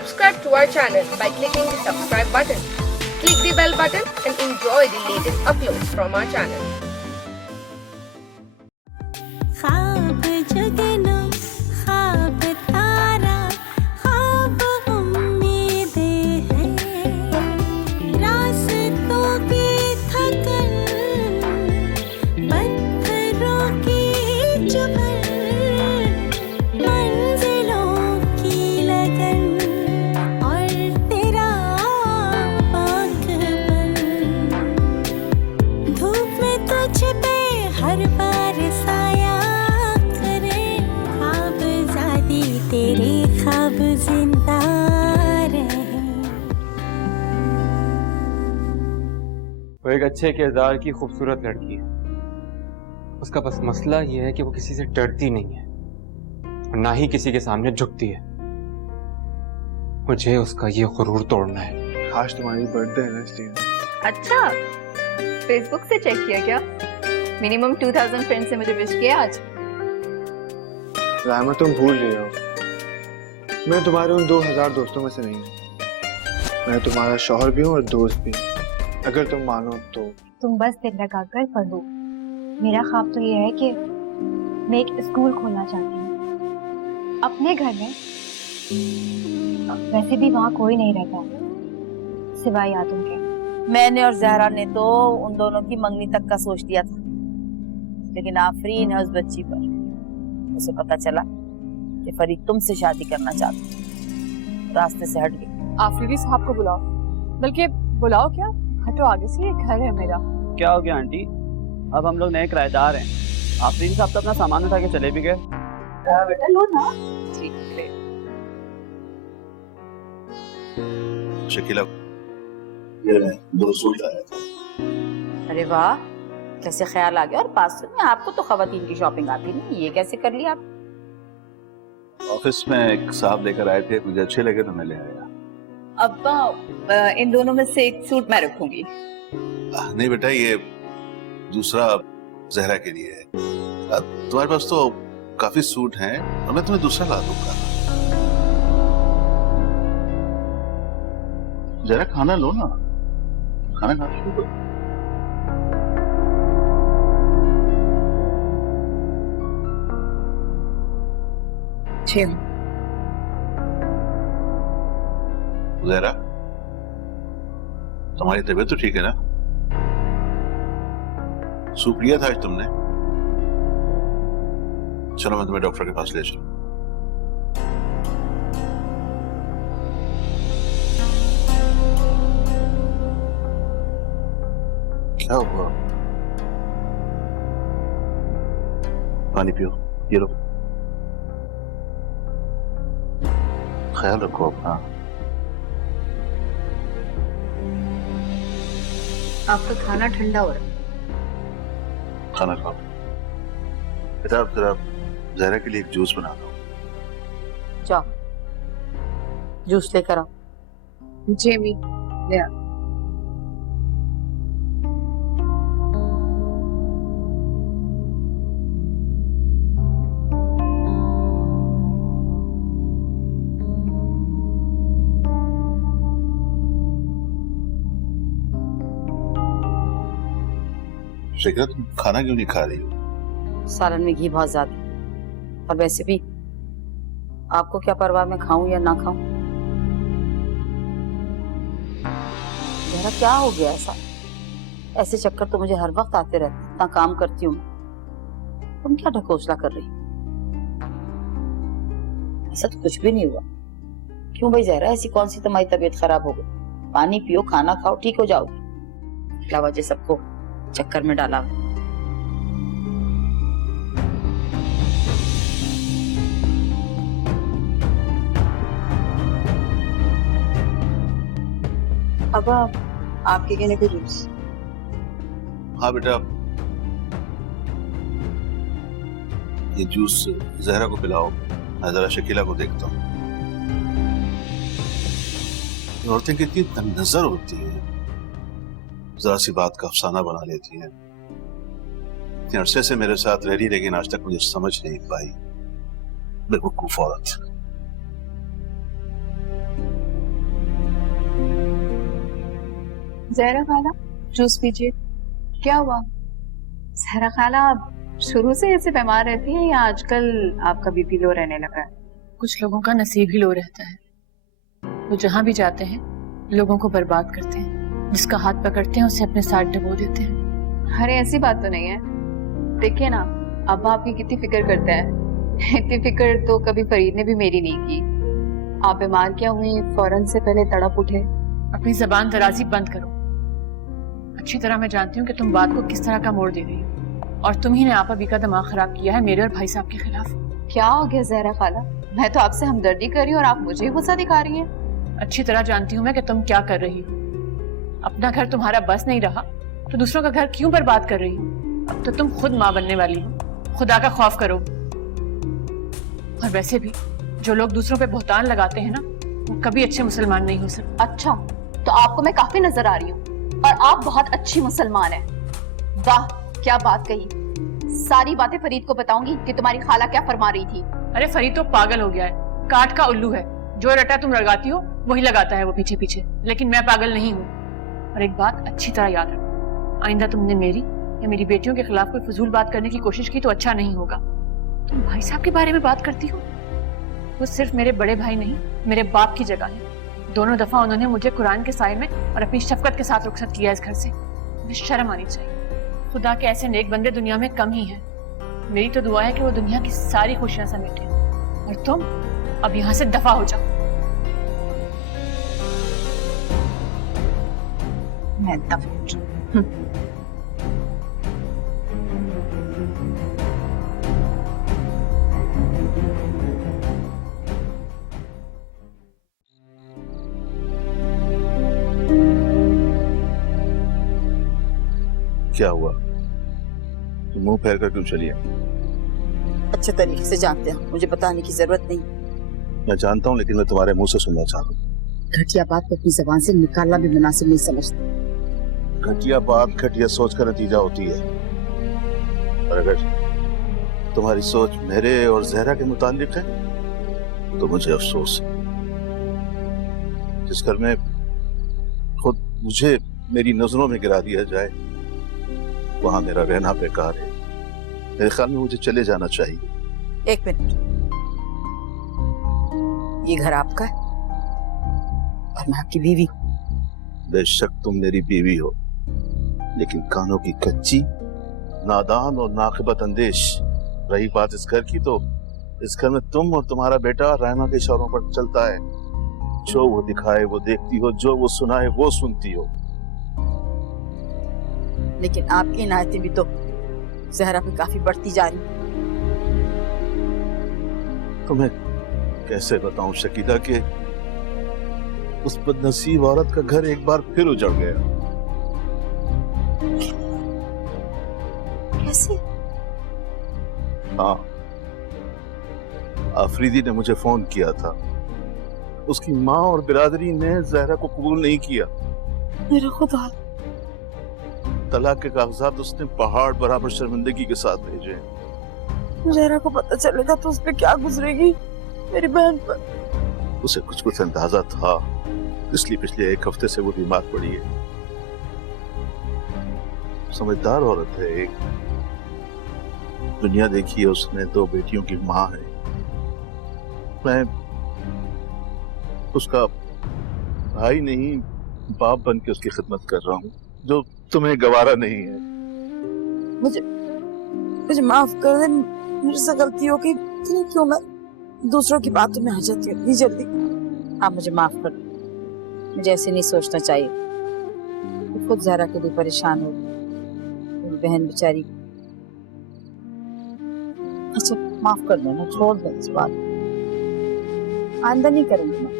Subscribe to our channel by clicking the subscribe button. Click the bell button and enjoy the latest uploads from our channel. ख्वाब जगना ख्वाब तारा ख्वाब उम्मीदें हैं रास्तों की थकन पत्थरों की चुभन मंजिलों की लगन और तेरा आंखबन धूप में तुझ पे हर बार साया करे ख्वाब ज़ादी तेरे ख्वाब जिंदा रहे। वो एक अच्छे किरदार की खूबसूरत लड़की है। उसका बस मसला ये है कि वो किसी से डरती नहीं है और ना ही किसी के सामने झुकती है। मुझे उसका ये गुरूर तोड़ना है। आज तुम्हारी बर्थडे है ना इसलिए। अच्छा, फेसबुक से चेक किया क्या? मिनिमम 2000 फ्रेंड से मुझे विश किया आज। रामा तुम भूल रही हो, मैं तुम्हारे उन 2000 दोस्तों में से नहीं हूँ। मैं तुम्हारा शौहर भी हूँ और दोस्त भी, अगर तुम मानो तो। तुम बस दिल लगाकर पढ़ो। मेरा ख्वाब तो ये है कि मैं एक स्कूल खोलना चाहती हूँ अपने घर में। वैसे भी वहाँ कोई नहीं रहता सिवाय यादों के। मैंने और जहरा ने तो उन दोनों की मंगनी तक का सोच लिया था, लेकिन आफरीन है उस बच्ची पर। उसे पता चला कि फरीद तुमसे शादी करना चाहती, रास्ते से हट गई। आफरीदी साहब को बुलाओ, बल्कि बुलाओ क्या, हटो आगे से, ये घर है मेरा। क्या हो गया आंटी? अब हम लोग नए किराएदार हैं। आफरीन साहब तो अपना सामान उठा के चले भी गए। बेटा लो ना। ठीक है। शकीला ये दो सूट लाया था। अरे वाह, कैसे ख्याल आ गया। और पास में आपको तो खवातीन की शॉपिंग आती नहीं, ये कैसे कर लिया आप? ऑफिस में एक साहब लेकर आए थे, मुझे अच्छे लगे तो मैं ले आया। अब्बा, इन दोनों में से एक सूट मैं रखूंगी। नहीं बेटा, ये दूसरा जहरा के लिए है। तुम्हारे पास तो काफी सूट हैं और मैं तुम्हें दूसरा ला दूंगा। जरा खाना लो ना, खाना खा शुरू करो। जहरा, तुम्हारी तबीयत तो ठीक है ना? सूप लिया था आज तुमने? चलो मैं तुम्हें डॉक्टर के पास ले चलूं। क्या हुआ? पानी पियो, ये लो। ख्याल रखो अपना। आपका खाना ठंडा हो रहा है। खाना खाओ बेटा। अब जरा जहरा के लिए एक जूस बना दो। जाओ जूस लेकर आओ। जेमी ले आ। शिखा, तुम खाना क्यों नहीं खा रही हो? सालन में घी बहुत ज्यादा है, और वैसे भी आपको क्या परवाह मैं खाऊं या ना खाऊं। जरा क्या हो गया ऐसा? ऐसे चक्कर तो मुझे हर वक्त आते रहते, इतना काम करती हूँ। तुम क्या ढकोसला कर रही? ऐसा तो कुछ भी नहीं हुआ। क्यों भाई जहरा, ऐसी कौन सी तुम्हारी तबीयत खराब हो गई? पानी पियो, खाना खाओ, ठीक हो जाओगे। क्या वजह सबको चक्कर में डाला? अब आपके कहने पे जूस। हाँ बेटा, ये जूस जहरा को पिलाओ, मैं जरा शकीला को देखता हूँ। औरतें कितनी तंगनजर होती हैं, जरा सी बात का अफसाना बना लेती हैं। इतने अरसे से मेरे साथ रह रही, लेकिन आज तक मुझे समझ नहीं पाई। बेवकूफ औरत। जहरा खाला जूस पीजिए। क्या हुआ? जहरा खाला शुरू से ऐसे बीमार रहती है या आजकल आपका बीपी लो रहने लगा है? कुछ लोगों का नसीब ही लो रहता है, वो जहाँ भी जाते हैं लोगों को बर्बाद करते हैं, जिसका हाथ पकड़ते हैं उसे अपने साथ डुबो देते हैं। अरे ऐसी बात तो नहीं है। देखिए ना, अब्बा आपकी कितनी फिक्र करते हैं। इतनी फिक्र तो कभी फरीद ने भी मेरी नहीं की। आप बीमार क्या हुई, फौरन से पहले तड़प उठे। अपनी जबान दराजी बंद करो। अच्छी तरह मैं जानती हूँ कि तुम बात को किस तरह का मोड़ दे रही हो, और तुम ही ने आप अभी का दिमाग खराब किया है मेरे और भाई साहब के खिलाफ। क्या हो गया जहरा खाला? मैं तो आपसे हमदर्दी कर रही हूँ और आप मुझे ही गुस्सा दिखा रही हैं। अच्छी तरह जानती हूँ मैं कि तुम क्या कर रही हो। अपना घर तुम्हारा बस नहीं रहा तो दूसरों का घर क्यों बर्बाद कर रही हो? अब तो तुम खुद माँ बनने वाली हो। खुदा का खौफ करो। और वैसे भी जो लोग दूसरों पे बहुतान लगाते हैं ना, वो कभी अच्छे मुसलमान नहीं हो सकते। अच्छा, तो आपको मैं काफी नजर आ रही हूँ और आप बहुत अच्छी मुसलमान हैं। वाह, क्या बात कही। सारी बातें फरीद को बताऊंगी कि तुम्हारी खाला क्या फरमा रही थी। अरे फरीद तो पागल हो गया है, काठ का उल्लू है। जो रटा तुम लगाती हो वही लगाता है वो पीछे पीछे। लेकिन मैं पागल नहीं हूँ। और एक बात अच्छी तरह याद रखो, आइंदा तुमने मेरी या मेरी बेटियों के खिलाफ कोई फजूल बात करने की कोशिश की तो अच्छा नहीं होगा। तुम भाई साहब के बारे में बात करती हो। वो सिर्फ मेरे बड़े भाई नहीं, मेरे बाप की जगह है। दोनों दफा उन्होंने मुझे कुरान के साए में और अपनी शफकत के साथ रुखसत किया इस घर से। मुझे शर्म आनी चाहिए। खुदा के ऐसे नेक बंदे दुनिया में कम ही हैं। मेरी तो दुआ है कि वो दुनिया की सारी खुशियां समेटे। और तुम अब यहाँ से दफा हो जाओ। मैं दफा हो जाऊं। क्या हुआ? तुम मुंह फेर कर क्यों चली आई? अच्छे तरीके से जानते हैं, मुझे बताने की जरूरत नहीं। मैं जानता हूँ, लेकिन मैं तुम्हारे मुंह से सुनना चाहता हूँ। घटिया बात को अपनी जबान से निकालना भी मुनासिब नहीं समझता। घटिया बात घटिया सोच का नतीजा होती है। और अगर तुम्हारी सोच मेरे और जहरा के मुतालिक है तो मुझे अफसोस है। जिस घर में खुद मुझे मेरी नजरों में गिरा दिया जाए वहां मेरा रहना बेकार है। मेरे ख्याल में मुझे चले जाना चाहिए। एक मिनट, ये घर आपका है और मैं आपकी बीवी हूँ। बेशक तुम मेरी बीवी हो, लेकिन कानों की कच्ची, नादान और नाक़िबत अंदेश। रही बात इस घर की, तो इस घर में तुम और तुम्हारा बेटा रहना के इशारों पर चलता है। जो वो दिखाए वो देखती हो, जो वो सुनाए वो सुनती हो। लेकिन आपकी इनायतें भी तो जहरा पे काफी बढ़ती जा रही। तुम्हें कैसे बताऊं शकीला कि उस बदनसीब औरत का घर एक बार फिर उजड़ गया। कैसे? हाँ, आफरीदी ने मुझे फोन किया था। उसकी माँ और बिरादरी ने जहरा को कबूल नहीं किया। मेरा खुदा, तलाक के कागजात उसने पहाड़ बराबर शर्मिंदगी के साथ भेजे। जहरा को पता चलेगा तो उस पे क्या गुजरेगी मेरी बहन पर। उसे कुछ अंदाजा था, इसलिए पिछले एक हफ्ते से वो बीमार पड़ी है। समझदार औरत है, एक दुनिया देखी है उसने, 2 बेटियों की माँ है। मैं उसका भाई नहीं, बाप बन के उसकी खिदमत कर रहा हूँ, जो तुम्हें गवारा नहीं है। मुझे माफ कर दे, मेरे से गलती हो गई। क्यों मैं दूसरों की बातों में आ जाती हूँ जल्दी। आप मुझे माफ कर दो, मुझे ऐसे नहीं सोचना चाहिए। खुद जहरा के लिए परेशान हो, मेरी बहन बेचारी। अच्छा माफ कर देना, छोड़ दो इस बात, आइंदा नहीं करेंगे ना।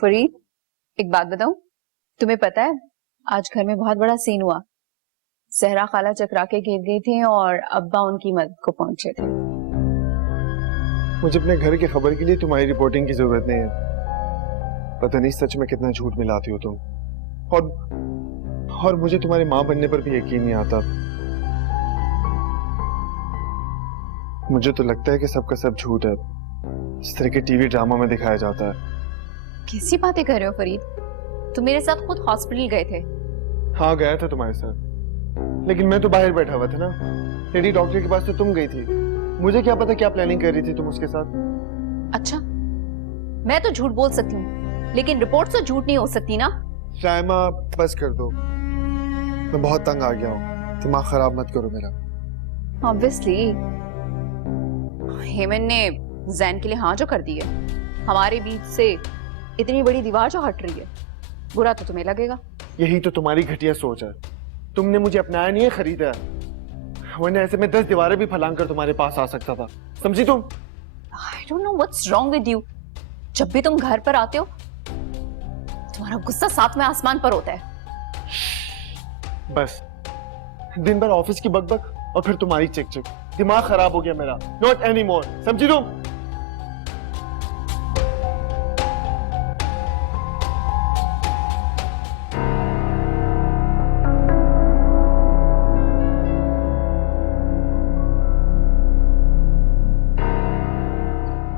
फरीद, एक बात बताऊं, तुम्हें पता है आज घर में बहुत बड़ा सीन हुआ। जहरा खाला चकरा के गिर गई थी और अब्बा उनकी मदद को पहुंचे थे। मुझे अपने घर की खबर के लिए तुम्हारी रिपोर्टिंग की जरूरत नहीं है। पता नहीं सच में कितना झूठ मिलाती हो तुम। और मुझे तुम्हारी माँ बनने पर भी यकीन नहीं आता। मुझे तो लगता है कि सबका सब झूठ है, जिस तरह के टीवी ड्रामा में दिखाया जाता है। कैसी बातें कर रहे हो फरीद? तुम मेरे साथ खुद हॉस्पिटल गए थे। हाँ गया था तुम्हारे साथ, लेकिन मैं तो बाहर बैठा हुआ था ना। लेडी डॉक्टर के पास तो तुम गई थी। मुझे क्या पता क्या प्लानिंग कर रही थी तुम उसके साथ। अच्छा, मैं तो झूठ बोल सकती हूँ, लेकिन रिपोर्ट तो झूठ नहीं हो सकती ना। शायमा बस कर दो, मैं बहुत तंग आ गया हूँ। दिमाग खराब मत करो मेरा। ऑब्वियसली हेमन ने जैन के लिए हाँ जो कर दी है। हमारे बीच से इतनी बड़ी दीवार जो हट रही है, बुरा तो तुम्हें लगेगा। यही तो तुम्हारी घटिया सोच है। तुमने मुझे अपनाया नहीं है, खरीदा है। वरना ऐसे में 10 दीवारें भी फलांग कर तुम्हारे पास आ सकता था, समझी तुम? I don't know what's wrong with you. जब भी तुम घर पर आते हो, तुम्हारा गुस्सा 7वें आसमान पर होता है। बस दिन भर ऑफिस की बकबक और फिर तुम्हारी चिक-चिक। दिमाग खराब हो गया मेरा। Not anymore, समझी तुम?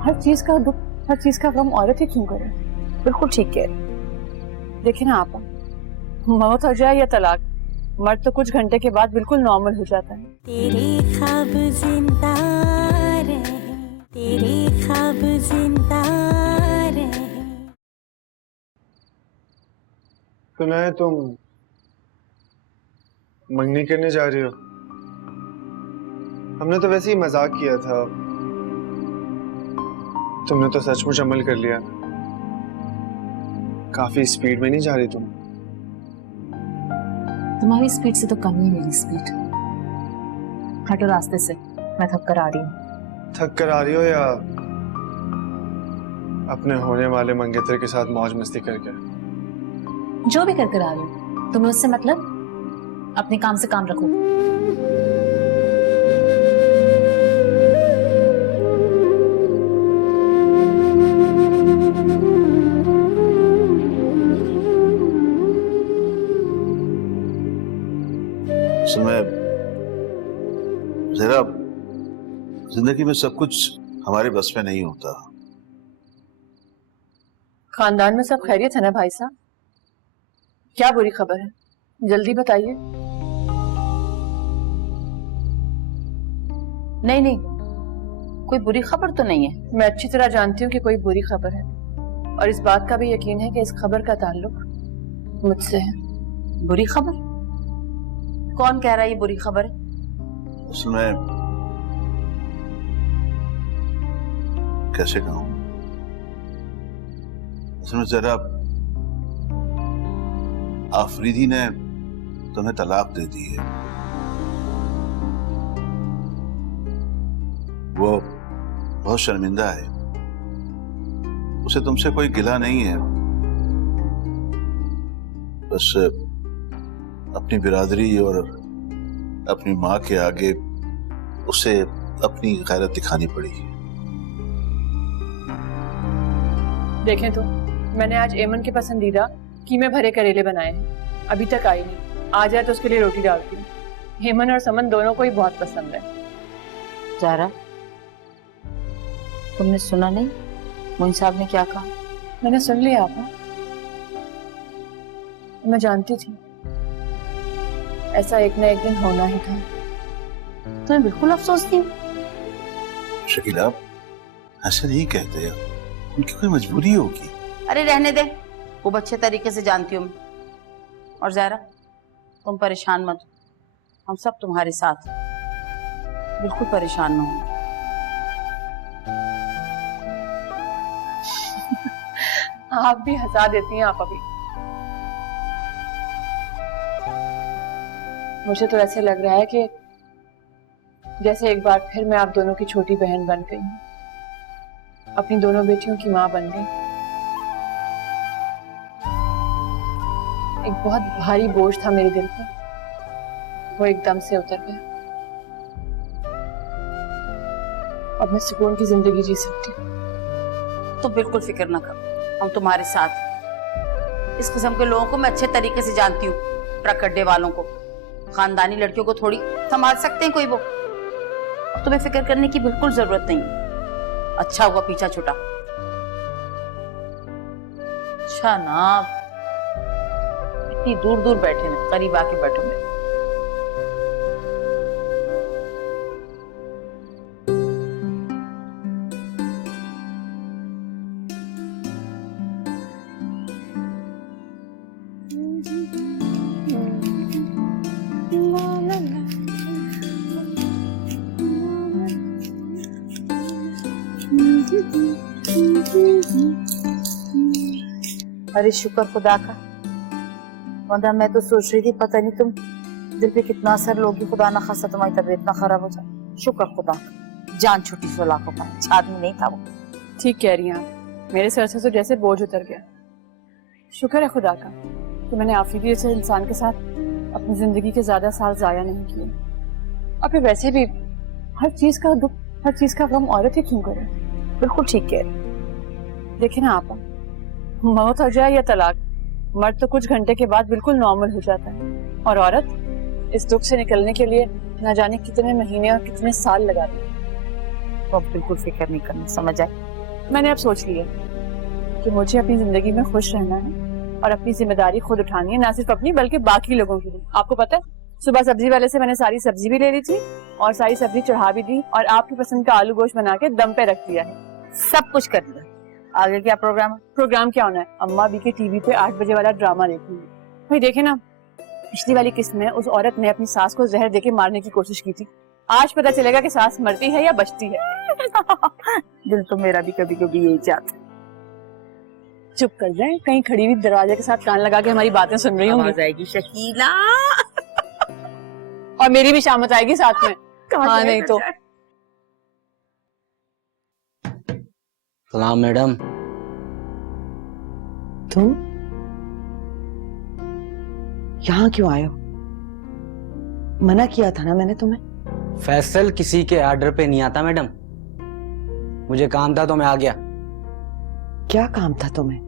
हर चीज का दुख, हर चीज का गम औरत ही क्यों करे? बिल्कुल ठीक कह रही। देखिए ना आपा, मौत हो जाए या तलाक, मर्द तो कुछ घंटे के बाद बिल्कुल नॉर्मल हो जाता है। तेरे ख्वाब जिंदा रहे, तेरे ख्वाब जिंदा रहे। सुना है तुम मंगनी करने जा रही हो। हमने तो वैसे ही मजाक किया था, तुमने तो सचमुच अमल कर लिया। काफी स्पीड में नहीं जा रही तुम? तुम्हारी स्पीड से तो कम ही मेरी स्पीड। हटो रास्ते से, मैं थक कर आ रही हूँ। थक कर आ रही हो या अपने होने वाले मंगेतर के साथ मौज मस्ती करके? जो भी कर कर आ रही हूँ, तुम्हें उससे मतलब? अपने काम से काम रखो। जरा जिंदगी में सब कुछ हमारे बस में नहीं होता। खानदान में सब खैरियत है ना भाई साहब? क्या बुरी खबर है, जल्दी बताइए। नहीं नहीं, कोई बुरी खबर तो नहीं है। मैं अच्छी तरह जानती हूँ कि कोई बुरी खबर है, और इस बात का भी यकीन है कि इस खबर का ताल्लुक मुझसे है। बुरी खबर? कौन कह रहा है ये बुरी खबर है? असल में कैसे कहूं, असल में जरा आफरीदी ने तुम्हें तलाक दे दी है। वो बहुत शर्मिंदा है, उसे तुमसे कोई गिला नहीं है, बस अपनी बिरादरी और अपनी माँ के आगे उसे अपनी गैरत दिखानी पड़ी। देखें तो मैंने आज एमन के पसंदीदा कीमे भरे करेले बनाए हैं, अभी तक आई नहीं। आ जाए तो उसके लिए रोटी डालती हूँ। हेमन और समन दोनों को ही बहुत पसंद है। जारा, तुमने सुना नहीं मोइन साहब ने क्या कहा? मैंने सुन लिया आपा, मैं जानती थी ऐसा एक न एक दिन होना ही था। तुम्हें बिल्कुल अफसोस नहीं? शकीला, ऐसे नहीं कहते, उनकी कोई मजबूरी होगी। अरे रहने दे, वो अच्छे तरीके से जानती हूँ मैं। और ज़ारा, तुम परेशान मत, हम सब तुम्हारे साथ, बिल्कुल परेशान न हो। आप भी हंसा देती हैं आप अभी। मुझे तो ऐसे लग रहा है कि जैसे एक बार फिर मैं आप दोनों की छोटी बहन बन गई हूँ, अपनी दोनों बेटियों की माँ बन गई। एक बहुत भारी बोझ था मेरे दिल पर, वो एकदम से उतर गया। अब मैं सुकून की जिंदगी जी सकती हूँ। तो बिल्कुल फिक्र ना करो, हम तुम्हारे साथ हैं। इस किस्म के लोगों को मैं अच्छे तरीके से जानती हूँ, ट्रक अड्डे वालों को। खानदानी लड़कियों को थोड़ी संभाल सकते हैं कोई वो। तुम्हें फिक्र करने की बिल्कुल जरूरत नहीं। अच्छा हुआ पीछा छूटा। अच्छा ना, इतनी दूर दूर बैठे ना, करीब आके बैठो मेरे। अरे शुक्र खुदा का, वरना मैं तो सोच रही थी पता नहीं तुम दिल पे कितना असर लोगी, खुदा ना खासा तुम्हारी तबीयत ना खराब हो जाए। शुक्र खुदा का, जान छुट्टी सो लाखों का, अच्छा आदमी नहीं था वो। ठीक कह रही हैं आप, मेरे सर से तो जैसे बोझ उतर गया। शुक्र है खुदा का कि मैंने आफरीदी जैसे इंसान के साथ अपनी जिंदगी के ज्यादा साल जाया नहीं किए। और फिर वैसे भी हर चीज का दुख, हर चीज का गम औरत ही क्यों करे। बिल्कुल ठीक कह रही। देखे ना आप, मौत हो जाए या तलाक, मर्द तो कुछ घंटे के बाद बिल्कुल नॉर्मल हो जाता है, और औरत इस दुख से निकलने के लिए न जाने कितने महीने और कितने साल लगा दी। तो अब बिल्कुल फिक्र नहीं करनी, समझ आए? मैंने अब सोच लिया कि मुझे अपनी जिंदगी में खुश रहना है और अपनी जिम्मेदारी खुद उठानी है, ना सिर्फ अपनी बल्कि बाकी लोगों की भी। आपको पता है, सुबह सब्जी वाले से मैंने सारी सब्जी भी ले ली थी और सारी सब्जी चढ़ा भी दी और आपकी पसंद का आलू गोश्त बना के दम पे रख दिया है। सब कुछ कर दिया। आगे क्या प्रोग्राम है? प्रोग्राम क्या होना है, अम्मा भी के टीवी पे 8 बजे वाला ड्रामा देखूंगी। भाई देखे ना, पिछली वाली किस्त में उस औरत ने अपनी सास को जहर देके मारने की कोशिश की थी। आज पता चलेगा कि सास मरती है या बचती है। दिल तो मेरा भी कभी कभी यही चाहता है। चुप कर जाए, कहीं खड़ी हुई दरवाजे के साथ कान लगा के हमारी बातें सुन रही होंगी। आवाज आएगी शकीला। और मेरी भी शामत आएगी साथ में। हाँ नहीं तो। सलाम मैडम। तुम यहाँ क्यों आए हो? मना किया था ना मैंने तुम्हें। फैसल किसी के ऑर्डर पे नहीं आता मैडम, मुझे काम था तो मैं आ गया। क्या काम था तुम्हें?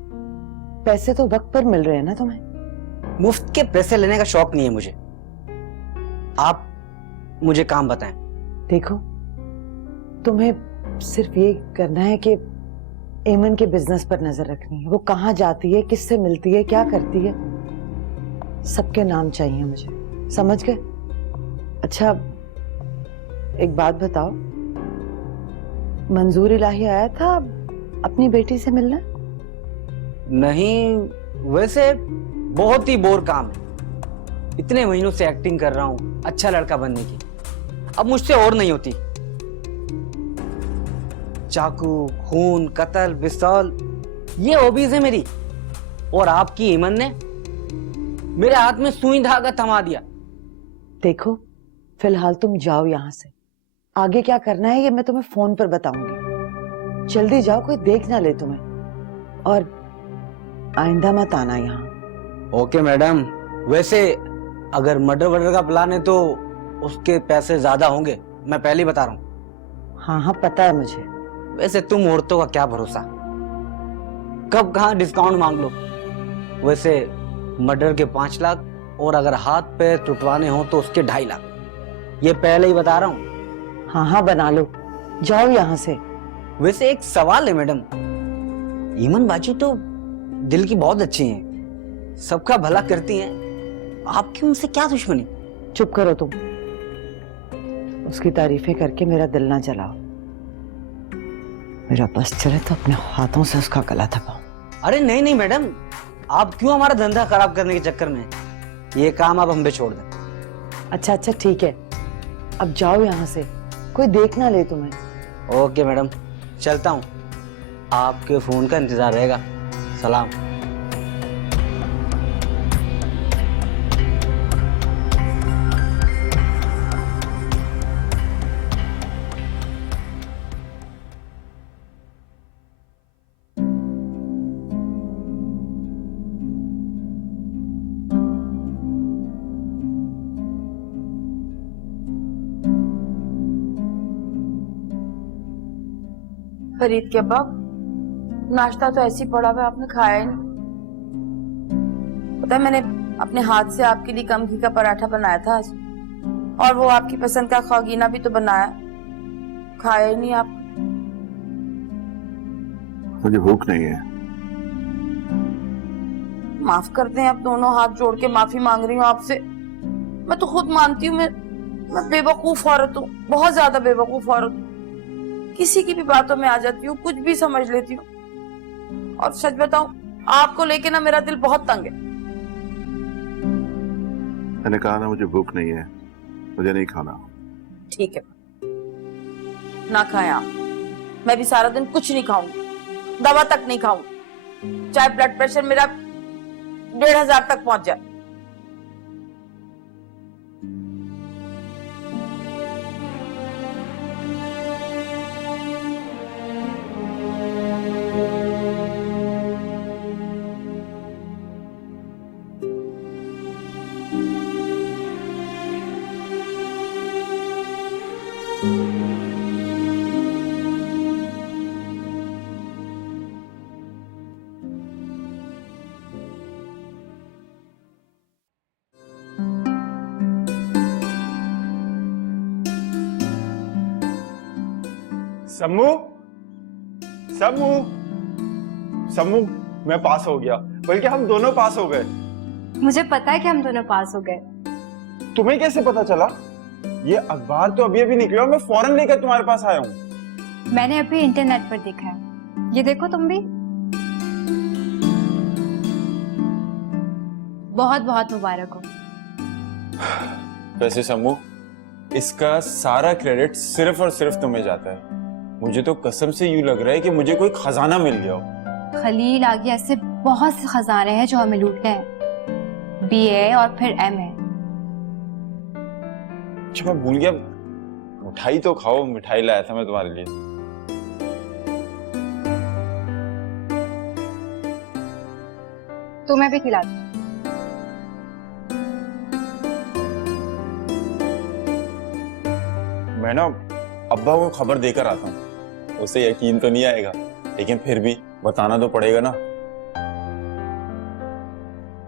पैसे तो वक्त पर मिल रहे हैं ना तुम्हें। मुफ्त के पैसे लेने का शौक नहीं है मुझे, आप मुझे काम बताएं। देखो, तुम्हें सिर्फ ये करना है कि एमन के बिजनेस पर नजर रखनी है। वो कहाँ जाती है, किससे मिलती है, क्या करती है, सबके नाम चाहिए मुझे, समझ गए? अच्छा एक बात बताओ, मंजूर इलाही आया था अपनी बेटी से मिलना? नहीं, वैसे बहुत ही बोर काम है। इतने महीनों से एक्टिंग कर रहा हूँ अच्छा लड़का बनने की, अब मुझसे और नहीं होती। चाकू, खून, कत्ल, पिस्तौल, ये हॉबीज है मेरी। और आपकी ईमन ने मेरे हाथ में सुई धागा थमा दिया। देखो, फिलहाल तुम जाओ यहाँ से। आगे क्या करना है ये मैं तुम्हें फोन पर बताऊंगी। जल्दी जाओ, कोई देख ना ले तुम्हें, और आइंदा मत आना यहाँ। Okay madam. वैसे अगर मर्डर का प्लान है तो उसके पैसे ज्यादा होंगे, मैं पहले ही बता रहा हूँ। हाँ हाँ पता है मुझे। वैसे तुम औरतों का क्या भरोसा, कब कहाँ डिस्काउंट मांग लो। वैसे मर्डर के 5 लाख और अगर हाथ पैर टुटवाने हो तो उसके 2.5 लाख, ये पहले ही बता रहा हूँ। हाँ हाँ बना लो, जाओ यहाँ से। वैसे एक सवाल है मैडम, ईमन बाजी तो दिल की बहुत अच्छी हैं, सबका भला करती हैं, आपकी उनसे क्या दुश्मनी? चुप करो तुम, उसकी तारीफें करके मेरा दिल ना जलाओ। मेरा बस चले तो अपने हाथों से उसका गला दबाओ। अरे नहीं नहीं मैडम, आप क्यों हमारा धंधा खराब करने के चक्कर में, ये काम आप हम पे छोड़ दें। अच्छा अच्छा ठीक है, अब जाओ यहाँ से, कोई देख ना ले तुम्हें। ओके मैडम, चलता हूँ, आपके फोन का इंतजार रहेगा। सलाम। फरीद के बाप, नाश्ता तो ऐसी पड़ा हुआ, आपने खाया ही नहीं। पता है मैंने अपने हाथ से आपके लिए कम घी का पराठा बनाया था आज, और वो आपकी पसंद का खागीना भी तो बनाया, खाया ही नहीं आप। मुझे भूख नहीं है। माफ कर दें, अब दोनों हाथ जोड़ के माफी मांग रही हूँ आपसे। मैं तो खुद मानती हूँ मैं बेवकूफ औरत हूँ, बहुत ज्यादा बेवकूफ औरत हूँ। किसी की भी बातों में आ जाती हूँ, कुछ भी समझ लेती हूँ। और सच बताऊं, आपको लेके ना मेरा दिल बहुत तंग है। मैंने कहा ना मुझे भूख नहीं है, मुझे नहीं खाना। ठीक है, ना खाएं आप, मैं भी सारा दिन कुछ नहीं खाऊंगी, दवा तक नहीं खाऊंगी, चाहे ब्लड प्रेशर मेरा 1500 तक पहुंच जाए। सम्मू, सम्मू, सम्मू, मैं पास हो गया, बल्कि हम दोनों पास हो गए। मुझे पता है कि हम दोनों पास हो गए। तुम्हें कैसे पता चला? ये अखबार तो अभी अभी निकला, मैं फौरन लेकर तुम्हारे पास आया हूँ। मैंने अभी इंटरनेट पर देखा है, ये देखो तुम भी। बहुत बहुत मुबारक हो। वैसे सम्मू, इसका सारा क्रेडिट सिर्फ और सिर्फ तुम्हें जाता है। मुझे तो कसम से यूं लग रहा है कि मुझे कोई खजाना मिल गया हो। खलील, आगे ऐसे बहुत से खजाने हैं जो हमें लूटने हैं। BA और फिर MA। अच्छा, मैं भूल गया, मिठाई तो खाओ। मिठाई लाया था मैं तुम्हारे लिए। तुम्हें भी खिला दूं। मैं ना अब्बा को खबर देकर आता हूँ, उसे यकीन तो नहीं आएगा, लेकिन फिर भी बताना तो पड़ेगा ना।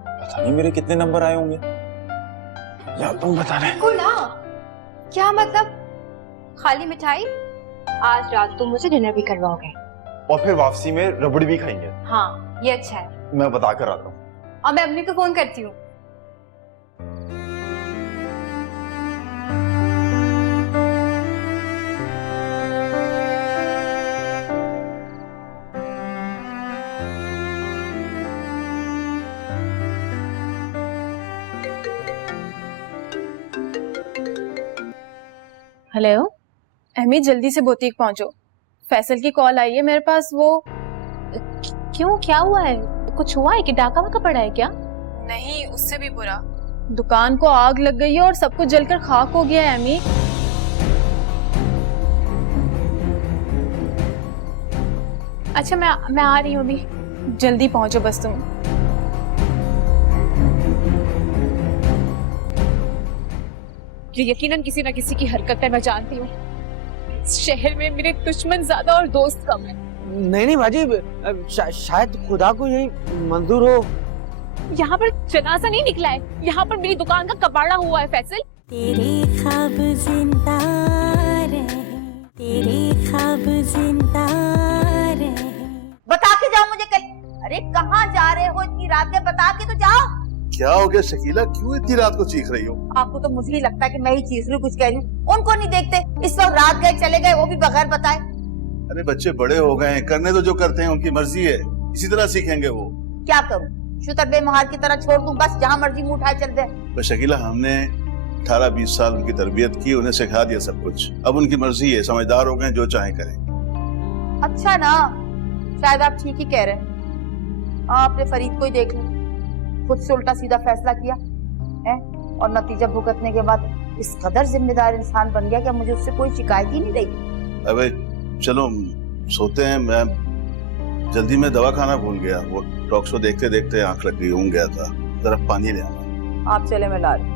पता नहीं मेरे कितने नंबर आए होंगे। या तुम बता रहे ना, क्या मतलब? खाली मिठाई? आज रात तुम मुझे डिनर भी करवाओगे और फिर वापसी में रबड़ी भी खाएंगे। हाँ, ये अच्छा है। मैं बता कर आता हूँ। और मैं अम्मी को फोन करती हूँ। हेलो अहमी, जल्दी से बुटीक पहुंचो, फैसल की कॉल आई है मेरे पास। वो क्यों, क्या हुआ है? कुछ हुआ है कि डाका वाका पड़ा है क्या? नहीं, उससे भी बुरा, दुकान को आग लग गई है और सब कुछ जलकर खाक हो गया है अहमी। अच्छा, मैं आ रही हूँ अभी, जल्दी पहुंचो बस तुम। ये यकीनन किसी न किसी की हरकत है, मैं जानती हूँ। इस शहर में मेरे दुश्मन ज्यादा और दोस्त कम है। नहीं भाजी, शायद खुदा को यही मंजूर हो। यहाँ पर जनाजा नहीं निकला है, यहाँ पर मेरी दुकान का कबाड़ा हुआ है फैसल। तेरे ख्वाब जिंदा रहे, तेरे ख्वाब जिंदा रहे। बता के जाओ मुझे कल। अरे कहाँ जा रहे हो इतनी रात में, बता के तो जाओ। क्या हो गया शकीला, क्यों इतनी रात को चीख रही हो? आपको तो मुझे ही लगता है कि मैं ही चीख रही हूँ, कुछ कह रही हूँ। उनको नहीं देखते, इस वक्त रात गए चले गए, वो भी बगैर बताए। अरे बच्चे बड़े हो गए हैं, करने तो जो करते हैं उनकी मर्जी है, इसी तरह सीखेंगे वो। क्या करूँ, शुतर बेमहार की तरह छोड़ दूं, बस जहाँ मर्जी मुंह उठाए चल दे? तो शकीला, हमने 18-20 साल उनकी तरबियत की, उन्हें सिखा दिया सब कुछ। अब उनकी मर्जी है, समझदार हो गए, जो चाहे करें। अच्छा ना, शायद आप ठीक ही कह रहे हैं। आपने फरीद को ही देख लिया, खुद से उल्टा सीधा फैसला किया है, और नतीजा भुगतने के बाद इस कदर जिम्मेदार इंसान बन गया कि मुझे उससे कोई शिकायत ही नहीं रही। अबे चलो सोते हैं, मैं जल्दी में दवा खाना भूल गया, वो टॉक शो देखते देखते आंख लग गई, ऊँग गया था। जरा पानी ले आना। आप चले, मैं ला रही।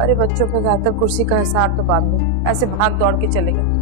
अरे बच्चों पे जाकर कुर्सी का हिसाब तो बांध लो, ऐसे भाग दौड़ के चले गए।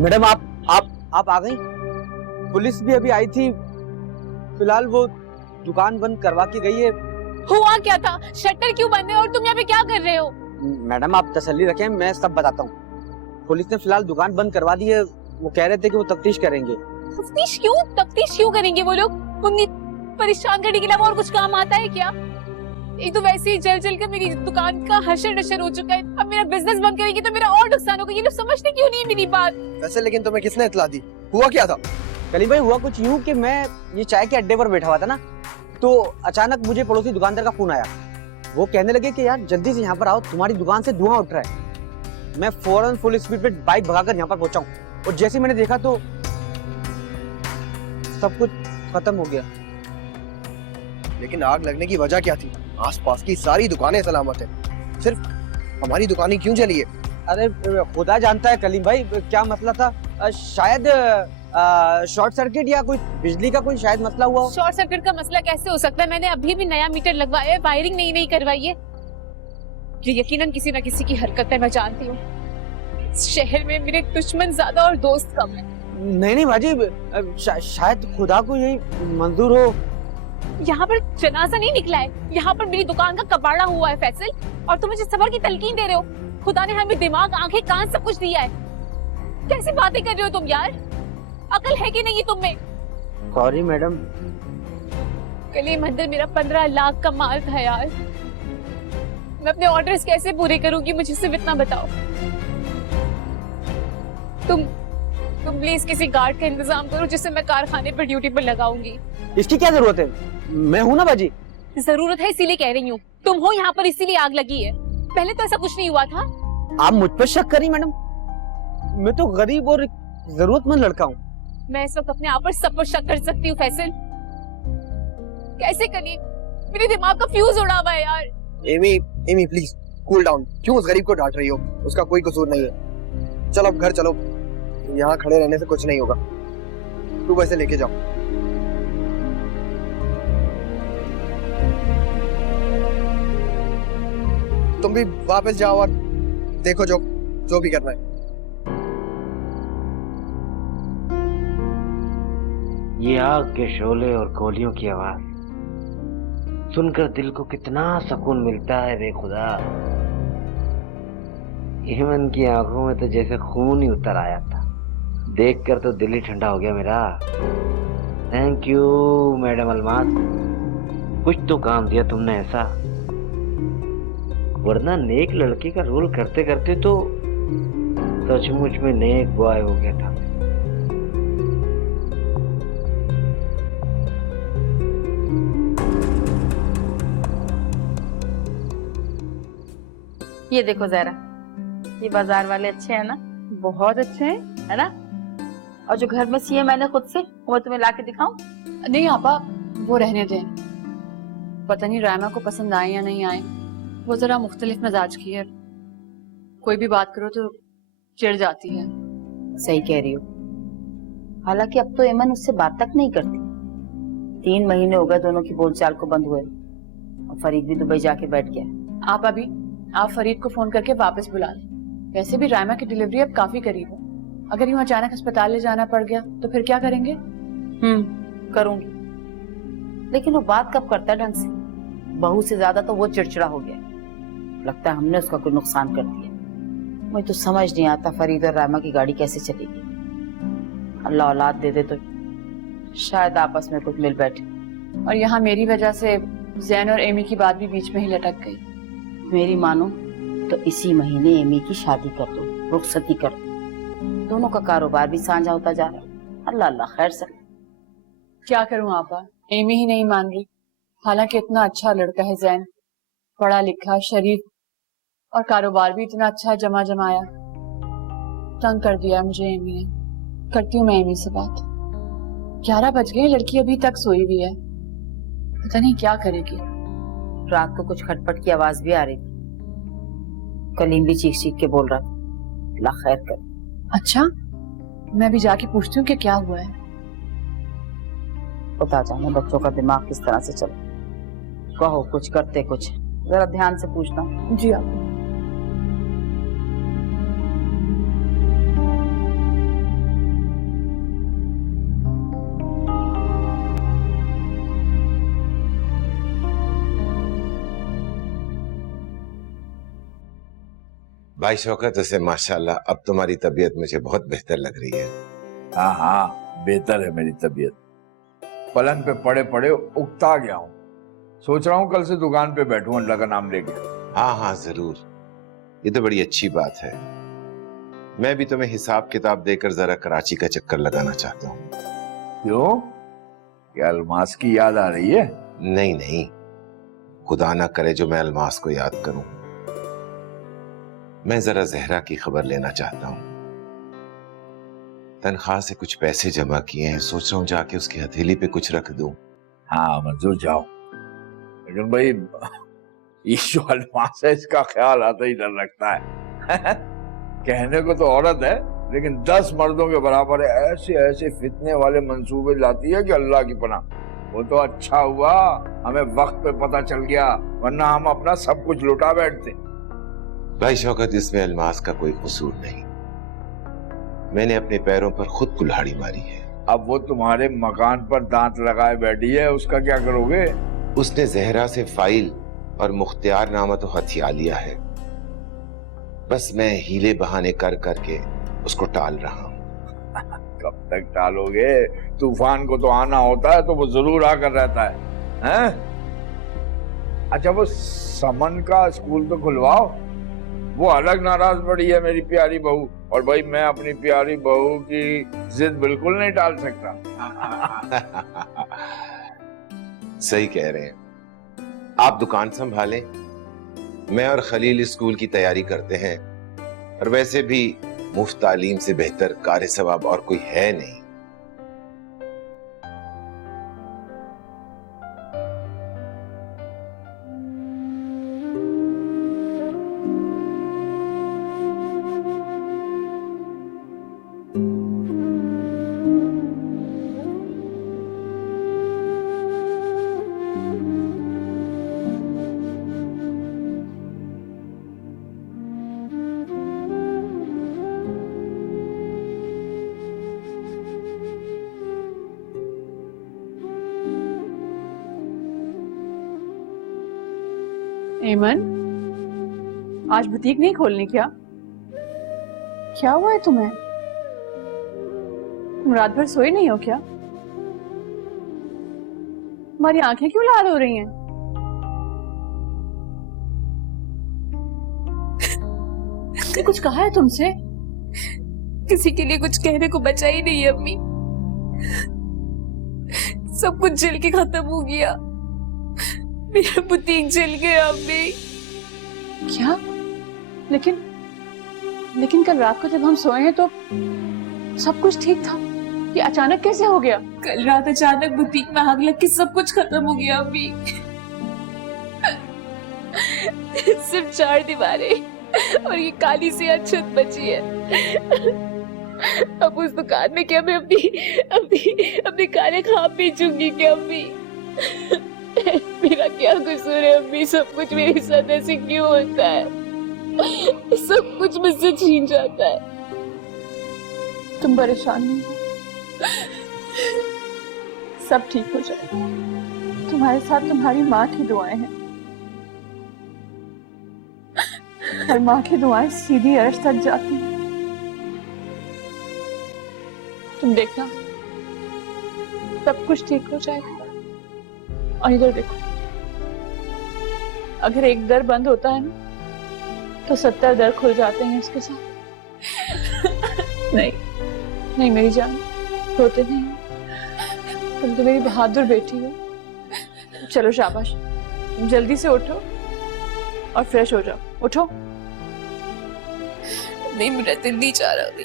मैडम आप आ गई? पुलिस भी अभी आई थी। फिलहाल वो दुकान बंद करवा के गई है। हुआ क्या था? शटर क्यों बंद है और तुम यहाँ पे क्या कर रहे हो? मैडम आप तसल्ली रखें, मैं सब बताता हूँ। पुलिस ने फिलहाल दुकान बंद करवा दी है। वो कह रहे थे कि वो तफ्तीश करेंगे। तफ्तीश क्यों करेंगे वो लोग? उन्हें परेशान करने के अलावा और कुछ काम आता है क्या? एक तो वैसे ही जल कर मेरी दुकान का हशर नशर हो चुका है, अब मेरा बिजनेस बंद करेंगे तो मेरा और नुकसान होगा। ये लोग समझते क्यों नहीं मेरी बात? वैसे लेकिन तुम्हें किसने इत्तला दी? हुआ क्या था? कलीम भाई हुआ कुछ यूं कि मैं ये चाय के अड्डे पर बैठा हुआ था ना, तो अचानक मुझे पड़ोसी दुकानदार का फोन आया। वो कहने लगे कि यार जल्दी से यहाँ पर आओ, तुम्हारी दुकान से धुआं उठ रहा है। मैं फौरन फुल स्पीड पे बाइक भगाकर यहाँ पर पहुंचा हूँ और जैसे मैंने देखा तो सब कुछ खत्म हो गया। लेकिन आग लगने की वजह क्या थी? आसपास की सारी दुकानें सलामत है, सिर्फ हमारी दुकान ही क्यों जली है? अरे खुदा जानता है कलीम भाई क्या मसला था। शायद शॉर्ट सर्किट या कोई बिजली का कोई शायद मसला हुआ हो। शॉर्ट सर्किट का मसला कैसे हो सकता है? मैंने अभी भी नया मीटर लगवाया है, वायरिंग नहीं करवाई है। ये यकीनन किसी न किसी की हरकत है, मैं जानती हूँ। शहर में मेरे दुश्मन ज्यादा और दोस्त कम है। नहीं भाजी, शायद खुदा को यही मंजूर हो। यहाँ पर जनाजा नहीं निकला है, यहाँ पर मेरी दुकान का कबाड़ा हुआ है फैसल, और तुम मुझे सब्र की तलकीन दे रहे हो। खुदा ने हमें दिमाग, आंखें, कान सब कुछ दिया है। कैसी बातें कर रहे हो तुम यार? अकल है कि नहीं तुम में? Sorry madam. कलीम अंदर मेरा 15 लाख का माल था यार। मैं अपने ऑर्डर्स कैसे पूरे करूंगी? मुझे सिर्फ इतना बताओ। तुम प्लीज किसी गार्ड का इंतजाम करो जिससे मैं कारखाने पर ड्यूटी पर लगाऊंगी। इसकी क्या जरूरत है? मैं हूं ना बाजी। जरूरत है इसीलिए कह रही हूँ। तुम हो यहाँ पर इसीलिए आग लगी है। पहले तो ऐसा कुछ नहीं हुआ था। आप मुझ पर शक करी मैडम? मैं तो गरीब और जरूरतमंद लड़का हूँ। मैं इस वक्त अपने आप पर सब पर शक कर सकती हूँ फैसल। कैसे करीब? मेरे दिमाग का फ्यूज उड़ा हुआ है यार। Amy please cool down. क्यों उस गरीब को डांट रही हो? उसका कोई कसूर नहीं है। चलो अब घर चलो, यहाँ खड़े रहने से कुछ नहीं होगा। तू वैसे लेके जाओ। तुम भी वापस जाओ और देखो जो भी करना है। ये आग के शोले और गोलियों की आवाज सुनकर दिल को कितना सुकून मिलता है बेखुदा। हेमन की आंखों में तो जैसे खून ही उतर आया था। देखकर तो दिल ही ठंडा हो गया मेरा। थैंक यू मैडम अलमास, कुछ तो काम दिया तुमने ऐसा, वरना नेक लड़के का रोल करते करते तो सचमुच में नेक बॉय हो गया था। ये देखो जरा, ये बाजार वाले अच्छे हैं ना? बहुत अच्छे हैं, है ना? और जो घर में सिए मैंने खुद से, वो तुम्हें लाके दिखाऊं? नहीं आपा, वो रहने दें। पता नहीं रायमा को पसंद आए या नहीं आए। वो जरा मुख्तलिफ मिजाज की है, कोई भी बात करो तो चिढ़ जाती है। सही कह रही हो। हालांकि अब तो एमन उससे बात तक नहीं करती। 3 महीने हो गए दोनों की बोलचाल को बंद हुए, और फरीद भी दुबई जाके बैठ गया। आप फरीद को फोन करके वापस बुला लें। वैसे भी रायमा की डिलीवरी अब काफी करीब है। अगर यूं अचानक अस्पताल ले जाना पड़ गया तो फिर क्या करेंगे? करूंगी, लेकिन वो बात कब करता है ढंग से? बहू से ज्यादा तो वो चिड़चिड़ा हो गया। लगता है हमने उसका कोई नुकसान कर दिया। मुझे तो समझ नहीं आता फरीद और रायमा की गाड़ी कैसे चलेगी। अल्लाह औलाद दे दे तो शायद आपस में कुछ मिल बैठे। और यहाँ मेरी वजह से जैन और एमी की बात भी बीच में ही लटक गई। मेरी मानो तो इसी महीने एमी की शादी कर दो, रुखसती कर दो। दोनों का कारोबार भी साझा होता जा रहा है। अल्लाह अल्लाह खैर से। क्या करूं आपा, एमी ही नहीं मान रही। हालांकि इतना अच्छा लड़का है जैन, पढ़ा लिखा, शरीफ, और कारोबार भी इतना अच्छा जमा जमाया। तंग कर दिया मुझे एमी ने। करती हूँ मैं एमी से बात। 11 बज गए, लड़की अभी तक सोई हुई है। पता नहीं क्या करेगी। रात को कुछ खटपट की आवाज भी आ रही थी। कलीम भी चीख चीख के बोल रहा था। अल्लाह खैर कर। अच्छा, मैं भी जाके पूछती हूँ कि क्या हुआ है। पता जाने बच्चों का दिमाग किस तरह से चले। कहो कुछ करते कुछ, जरा ध्यान से पूछना। जी आप। भाई शौकत उसे माशाल्लाह अब तुम्हारी तबीयत मुझे बहुत बेहतर लग रही है। हाँ हाँ बेहतर है मेरी तबीयत। पलंग पे पड़े पड़े उकता गया हूँ। सोच रहा हूँ कल से दुकान पे बैठूं अल्लाह का नाम लेके। हाँ हाँ जरूर, ये तो बड़ी अच्छी बात है। मैं भी तुम्हें हिसाब किताब देकर जरा कराची का चक्कर लगाना चाहता हूँ। क्यों? क्या अलमास की याद आ रही है? नहीं नहीं, खुदा ना करे जो मैं अलमास को याद करूं। मैं जरा जहरा की खबर लेना चाहता हूं। तनख्वाह से कुछ पैसे जमा किए हैं, सोच रहा हूं जाके उसकी हथेली पे कुछ रख दूं। हाँ मंजूर जाओ, लेकिन भाई ये जो अलमास है इसका ख्याल आता ही डर लगता है। कहने को तो औरत है लेकिन 10 मर्दों के बराबर है। ऐसे ऐसे फितने वाले मंसूबे लाती है कि अल्लाह की पनाह। वो तो अच्छा हुआ हमें वक्त पे पता चल गया, वरना हम अपना सब कुछ लुटा बैठते। भाई शौकत इसमें अलमास का कोई कसूर नहीं, मैंने अपने पैरों पर खुद कुल्हाड़ी मारी है। अब वो तुम्हारे मकान पर दांत लगाए बैठी है, उसका क्या करोगे? उसने जहरा से फाइल और मुख्तियार नामा तो हथिया लिया है, बस मैं हीले बहाने कर करके उसको टाल रहा हूं। कब तक टालोगे? तूफान को तो आना होता है तो वो जरूर आकर रहता है, हैं? अच्छा वो समन का स्कूल तो खुलवाओ, वो अलग नाराज पड़ी है मेरी प्यारी बहू। और भाई मैं अपनी प्यारी बहू की जिद बिल्कुल नहीं टाल सकता। सही कह रहे हैं, आप दुकान संभालें, मैं और खलील स्कूल की तैयारी करते हैं। और वैसे भी मुफ्त तालीम से बेहतर कार सवाब और कोई है नहीं। एमन, आज बुटीक नहीं खोलनी क्या? क्या हुआ है तुम्हें? तुम रात भर सोई नहीं हो क्या? तुम्हारी आंखें क्यों लाल हो रही हैं? किसी कुछ कहा है तुमसे? किसी के लिए कुछ कहने को बचा ही नहीं है अम्मी। सब कुछ जल के खत्म हो गया। मेरा बुटीक जल गया अम्मी। क्या? लेकिन कल रात को जब हम सोए हैं तो सब कुछ ठीक था, ये अचानक कैसे हो गया? कल रात अचानक बुटीक में आग लग के सब कुछ खत्म हो गया अम्मी। सिर्फ 4 दीवारें और ये काली सी छत बची है। अब उस दुकान में क्या मैं अपने काले ख्वाब बेचूंगी क्या अम्मी? मेरा क्या कसूर है अम्मी? सब कुछ मेरे साथ ऐसे क्यों होता है? सब कुछ मुझसे छीन जाता है। तुम परेशान नहीं हो, सब ठीक हो जाएगा। तुम्हारे साथ तुम्हारी माँ की दुआएं हैं, और माँ की दुआएं सीधी अर्श तक जाती हैं। तुम देखना सब कुछ ठीक हो जाएगा। और इधर देखो, अगर एक दर बंद होता है ना तो 70 दर खुल जाते हैं इसके साथ। नहीं मेरी जान, रोते नहीं, तुम तो मेरी बहादुर बेटी हो। चलो शाबाश, जल्दी से उठो और फ्रेश हो जाओ। उठो। नहीं मेरा दिल नहीं चाह रहा अभी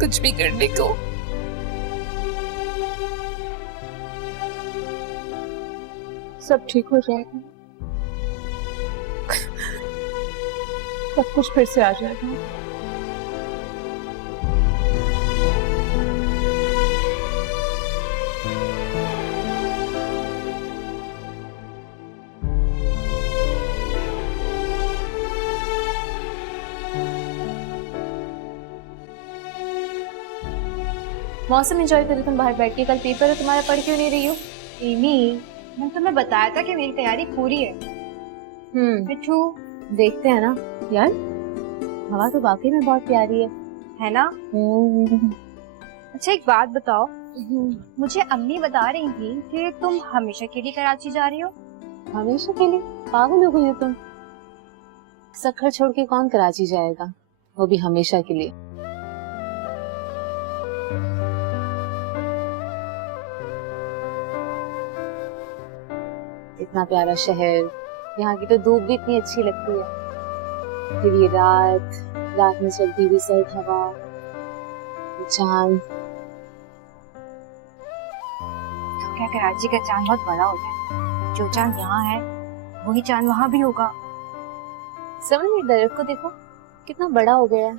कुछ भी करने को। सब ठीक हो जाएगा, सब कुछ फिर से आ जाएगा। मौसम एंजॉय करे तुम बाहर बैठ के। कल पेपर है तुम्हारा, पढ़ क्यों नहीं रही हो? एमी, मैंने तुम्हें बताया था कि मेरी तैयारी पूरी है। मिठू, देखते हैं ना यार, हवा तो वाकई में बहुत प्यारी है ना? अच्छा एक बात बताओ, मुझे अम्मी बता रही थी कि तुम हमेशा के लिए कराची जा रही हो। हमेशा के लिए? पागल हो गई हो तुम। सखर छोड़ के कौन कराची जाएगा, वो भी हमेशा के लिए। इतना प्यारा शहर, यहाँ की तो धूप भी इतनी अच्छी लगती है, फिर ये रात में चलती हुई सर्द हवा, चांद। क्या कराची का चांद बहुत बड़ा होता है? जो चांद यहाँ है वही चांद वहाँ भी होगा। समझ नहीं, दरख्त को देखो कितना बड़ा हो गया है,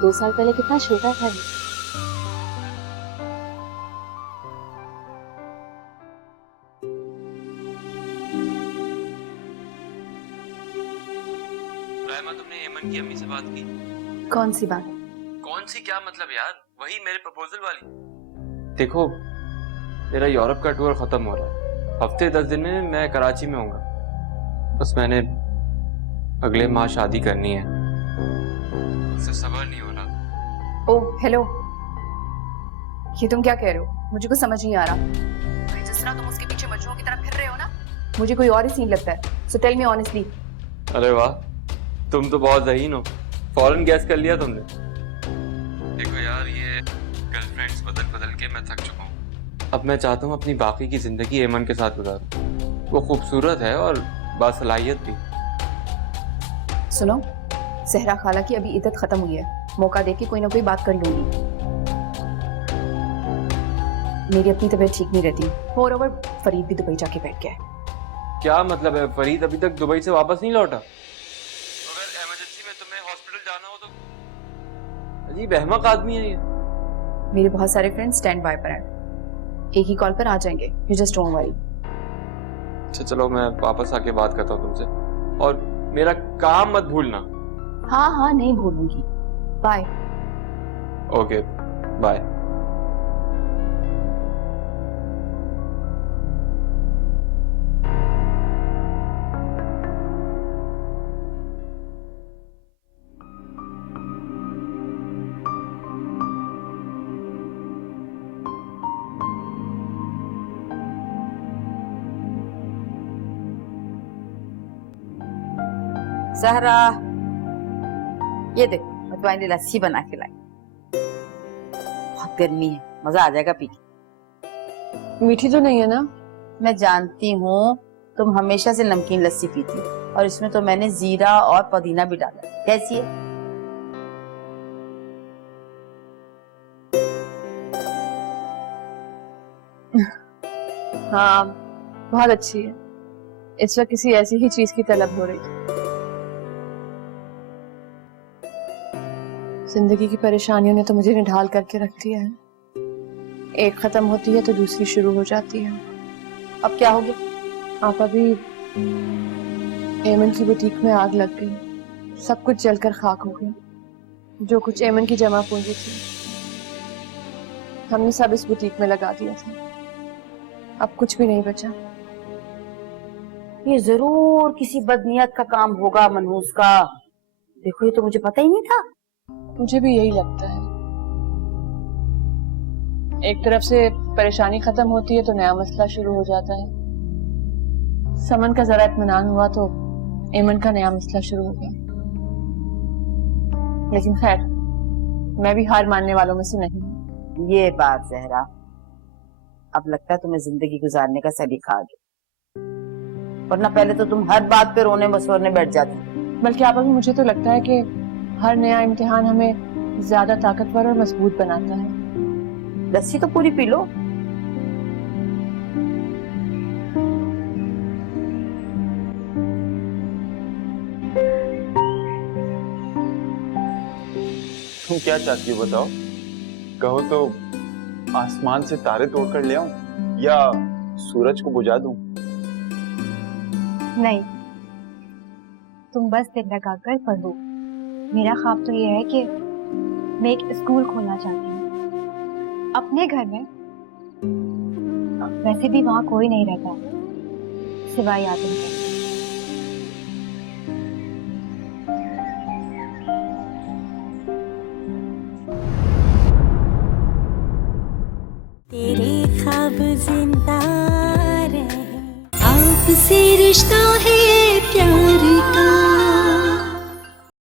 2 साल पहले कितना छोटा था। रायमा, तुमने एमन की अम्मी से बात की? कौन सी बात? कौन सी क्या मतलब यार, वही मेरे प्रपोजल वाली। देखो, मेरा यूरोप का टूर खत्म हो रहा है, हफ्ते 10 दिन में मैं कराची में होऊंगा। बस मैंने अगले माह शादी करनी है, उससे सब्र नहीं हो रहा। ओह हेलो, ये तुम क्या कह रहे हो? मुझे कुछ समझ नहीं आ रहा। जिस तरह तुम उसके पीछे मजनू की तरह फिर रहे हो ना, मुझे कोई और ही सीन लगता है। So tell me honestly. अरे वाह, तुम तो बहुत ज़हीन हो, फौरन गैस कर लिया तुमने। देखो यार, ये गर्लफ्रेंड्स बदल के मैं थक चुका हूँ। अब मैं चाहता हूँ अपनी बाकी की जिंदगी एमन के साथ गुजारूं। वो खूबसूरत है और बासलाहियत भी। सुनो, सहरा खाला की अभी इद्दत खत्म हुई है, मौका देके कोई ना कोई बात कर लूंगी। मेरी अपनी तबीयत ठीक नहीं रहती, और ओवर फरीद भी दुबई जाके बैठ गया है। क्या मतलब है? फरीद अभी तक दुबई से वापस नहीं लौटा? अगर इमरजेंसी में तुम्हें हॉस्पिटल जाना हो तो? अजीब अहमक आदमी है ये। मेरे बहुत सारे फ्रेंड्स स्टैंड बाय पर हैं, एक ही कॉल पर आ जाएंगे। You just don't worry. अच्छा चलो, मैं वापस आके बात करता हूँ तुमसे, और मेरा काम मत भूलना। हाँ नहीं भूलूंगी। बाय। Okay bye. सहरा, ये देखो मैं तुम्हारे लिए लस्सी बना के लाई। बहुत गर्मी है, मजा आ जाएगा पी के। मीठी तो नहीं है ना? मैं जानती हूँ तुम हमेशा से नमकीन लस्सी पीती हो, और इसमें तो मैंने जीरा और पुदीना भी डाला। कैसी है? हाँ बहुत अच्छी है। इस वक्त किसी ऐसी ही चीज की तलब हो रही थी। जिंदगी की परेशानियों ने तो मुझे निढाल करके रख दिया है, एक खत्म होती है तो दूसरी शुरू हो जाती है। अब क्या हो गया? आप अभी एमन की बुटीक में आग लग गई, सब कुछ जलकर खाक हो गया। जो कुछ एमन की जमा पूंजी थी हमने सब इस बुटीक में लगा दिया था, अब कुछ भी नहीं बचा। ये जरूर किसी बदनीयत का काम होगा, मनहूस का। देखो ये तो मुझे पता ही नहीं था। मुझे भी यही लगता है, एक तरफ से परेशानी खत्म होती है तो नया मसला शुरू हो जाता है। समन का जरा इत्मीनान हुआ तो एमन का नया मसला शुरू हो गया। लेकिन खैर, मैं भी हार मानने वालों में से नहीं। ये बात जहरा, अब लगता है तुम्हें जिंदगी गुजारने का सलीका आ गया, वरना पहले तो तुम हर बात पे रोने बसोरने बैठ जाती। बल्कि आप अभी मुझे तो लगता है कि हर नया इम्तिहान हमें ज्यादा ताकतवर और मजबूत बनाता है। लस्सी तो पूरी पी लो। तुम क्या चाहती हो बताओ? कहो तो आसमान से तारे तोड़कर ले आऊं या सूरज को बुझा दूं? नहीं, तुम बस दिल लगाकर पढ़ो। मेरा ख्वाब तो ये है कि मैं एक स्कूल खोलना चाहती हूँ अपने घर में। वैसे भी वहाँ कोई नहीं रहता सिवाय आदम के। ख्वाब जिंदा रहे। आपसे रिश्ता है प्यार